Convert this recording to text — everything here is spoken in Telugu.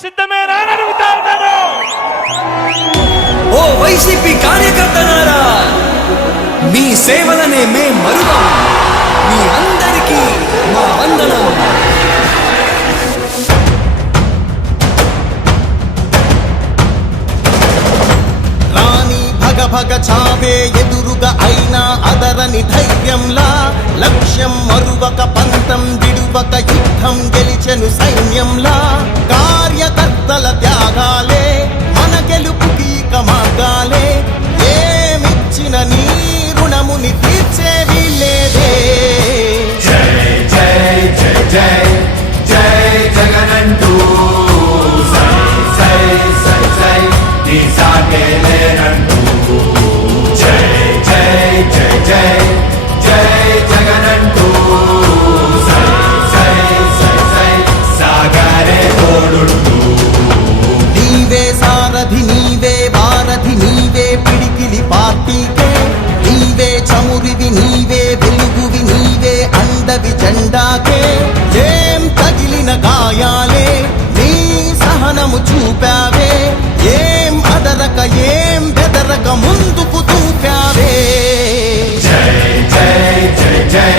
సిద్ధమేనా అని అడుగుతా ఉన్నాను. ఓ వైసీపీ కార్యకర్తలారా, మీ సేవలనే మే మరువం. మీ అందరికీ మా వందనం. రాణి భగ భగ చావే ఎదురుగా అయినా అదరని ధైర్యంలా, లక్ష్యం మరువక పంతం విడువక యుద్ధం గెలిచెను సైన్యంలా. కార్యకర్తల త్యాగాలే మన గెలుపుకి మార్గాలే. ఏమిచ్చిన నీ రుణముని తీర్చేవి లేదే. జై జై జై జై జై జగనంటూ సై సై సై సై నీ సాగే లేనంటూ. జై జై జై జై జై జగనంటూ సై సై సై సై సాగరే తోడుంటూ. నీవే సారథి, నీవే వారధి, నీవే పిడికిలి పార్టీకే. నీవే చమురివి, నీవే వెలుగువి, నీవే అండవి జెండాకే. ఏం తగిలిన గాయాలే నీ సహనము చూపావే. ఏం అదరక ఏం బెదరక ముందుకు దూపావే. జై జై జై జై